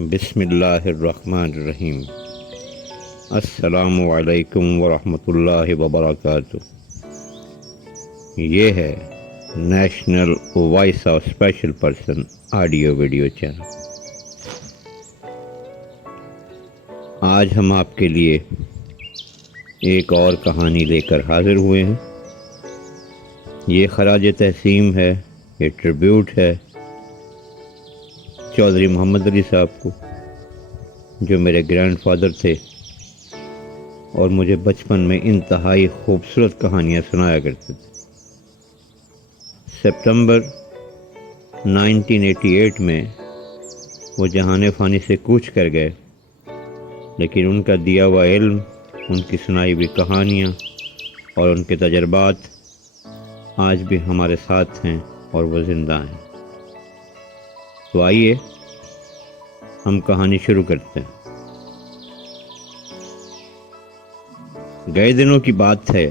بسم اللہ الرحمن الرحیم۔ السلام علیکم ورحمۃ اللہ وبرکاتہ۔ یہ ہے national voice of special person audio video channel. آج ہم آپ کے لیے ایک اور کہانی لے کر حاضر ہوئے ہیں۔ یہ خراج تحسین ہے، یہ ٹریبیوٹ ہے چودھری محمد علی صاحب کو، جو میرے گرینڈ فادر تھے اور مجھے بچپن میں انتہائی خوبصورت کہانیاں سنایا کرتے تھے۔ سپتمبر 1988 میں وہ جہان فانی سے کوچ کر گئے، لیکن ان کا دیا ہوا علم، ان کی سنائی ہوئی کہانیاں اور ان کے تجربات آج بھی ہمارے ساتھ ہیں اور وہ زندہ ہیں۔ تو آئیے ہم کہانی شروع کرتے ہیں۔ گئے دنوں کی بات ہے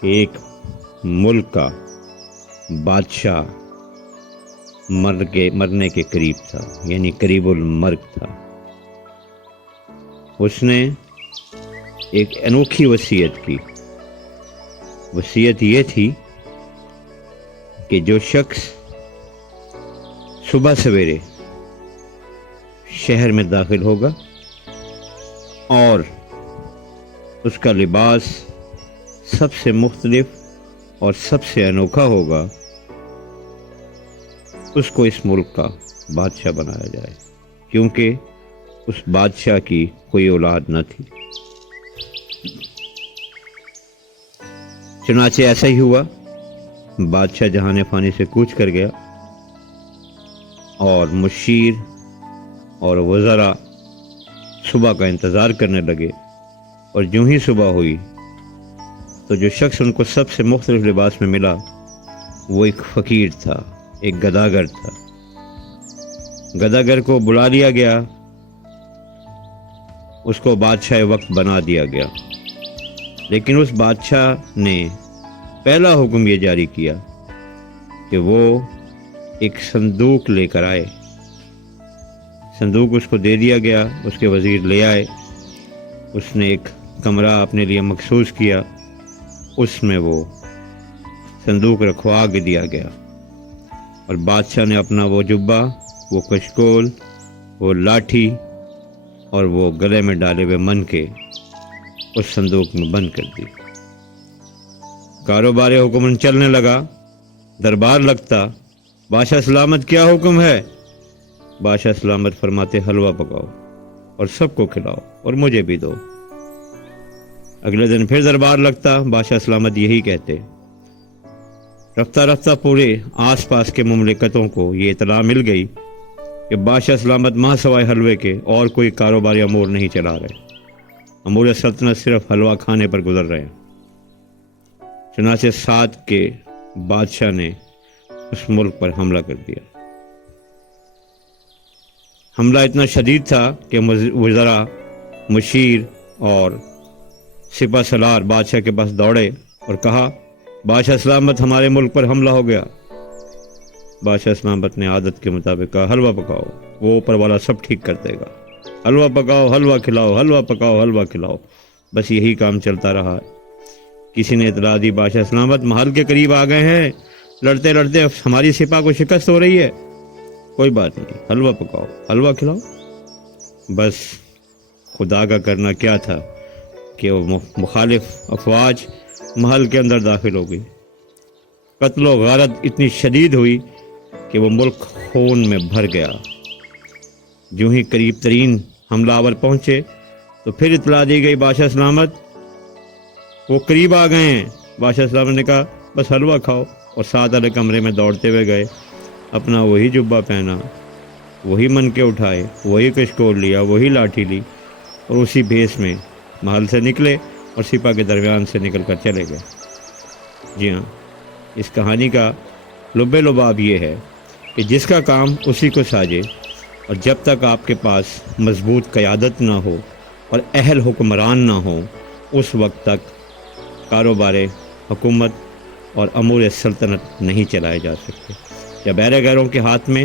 کہ ایک ملک کا بادشاہ مرنے کے قریب تھا، یعنی قریب المرگ تھا۔ اس نے ایک انوکھی وصیت کی۔ وصیت یہ تھی کہ جو شخص صبح سویرے شہر میں داخل ہوگا اور اس کا لباس سب سے مختلف اور سب سے انوکھا ہوگا، اس کو اس ملک کا بادشاہ بنایا جائے، کیونکہ اس بادشاہ کی کوئی اولاد نہ تھی۔ چنانچہ ایسا ہی ہوا۔ بادشاہ جہان فانی سے کوچ کر گیا اور مشیر اور وزراء صبح کا انتظار کرنے لگے، اور جو ہی صبح ہوئی تو جو شخص ان کو سب سے مختلف لباس میں ملا وہ ایک فقیر تھا، ایک گداگر تھا۔ گداگر کو بلا لیا گیا، اس کو بادشاہ وقت بنا دیا گیا، لیکن اس بادشاہ نے پہلا حکم یہ جاری کیا کہ وہ ایک صندوق لے کر آئے۔ صندوق اس کو دے دیا گیا، اس کے وزیر لے آئے۔ اس نے ایک کمرہ اپنے لیے مخصوص کیا، اس میں وہ صندوق رکھوا کے دیا گیا، اور بادشاہ نے اپنا وہ جبہ، وہ کشکول، وہ لاٹھی اور وہ گلے میں ڈالے ہوئے من کے اس صندوق میں بند کر دی۔ کاروبار حکمران چلنے لگا، دربار لگتا۔ بادشاہ سلامت کیا حکم ہے؟ بادشاہ سلامت فرماتے حلوہ پکاؤ اور سب کو کھلاؤ اور مجھے بھی دو۔ اگلے دن پھر دربار لگتا، بادشاہ سلامت یہی کہتے۔ رفتہ رفتہ پورے آس پاس کے مملکتوں کو یہ اطلاع مل گئی کہ بادشاہ سلامت ماں سوائے حلوے کے اور کوئی کاروباری امور نہیں چلا رہے، امور سلطنت صرف حلوہ کھانے پر گزر رہے ہیں۔ چنانچہ ساتھ کے بادشاہ نے اس ملک پر حملہ کر دیا۔ حملہ اتنا شدید تھا کہ وزراء، مشیر اور سپہ سالار بادشاہ کے پاس دوڑے اور کہا، بادشاہ سلامت ہمارے ملک پر حملہ ہو گیا۔ بادشاہ سلامت نے عادت کے مطابق کہا، حلوہ پکاؤ، وہ اوپر والا سب ٹھیک کر دے گا۔ حلوہ پکاؤ، حلوہ کھلاؤ، حلوہ پکاؤ، حلوہ کھلاؤ، بس یہی کام چلتا رہا۔ کسی نے اطلاع دی، بادشاہ سلامت محل کے قریب آ گئے ہیں، لڑتے لڑتے ہماری سپہ کو شکست ہو رہی ہے۔ کوئی بات نہیں، حلوہ پکاؤ، حلوہ کھلاؤ۔ بس خدا کا کرنا کیا تھا کہ وہ مخالف افواج محل کے اندر داخل ہو گئی۔ قتل و غارت اتنی شدید ہوئی کہ وہ ملک خون میں بھر گیا۔ جو ہی قریب ترین حملہ آور پہنچے تو پھر اطلاع دی گئی، بادشاہ سلامت وہ قریب آ گئے ہیں۔ بادشاہ سلامت نے کہا، بس حلوہ کھاؤ، اور ساتھ والے کمرے میں دوڑتے ہوئے گئے، اپنا وہی جبہ پہنا، وہی من کے اٹھائے، وہی کشکول لیا، وہی لاٹھی لی، اور اسی بھیس میں محل سے نکلے اور سپہ کے درمیان سے نکل کر چلے گئے۔ جی ہاں، اس کہانی کا لب لباب یہ ہے کہ جس کا کام اسی کو ساجے، اور جب تک آپ کے پاس مضبوط قیادت نہ ہو اور اہل حکمران نہ ہو، اس وقت تک کاروبار حکومت اور امور سلطنت نہیں چلائے جا سکتے۔ جب غیر غیروں کے ہاتھ میں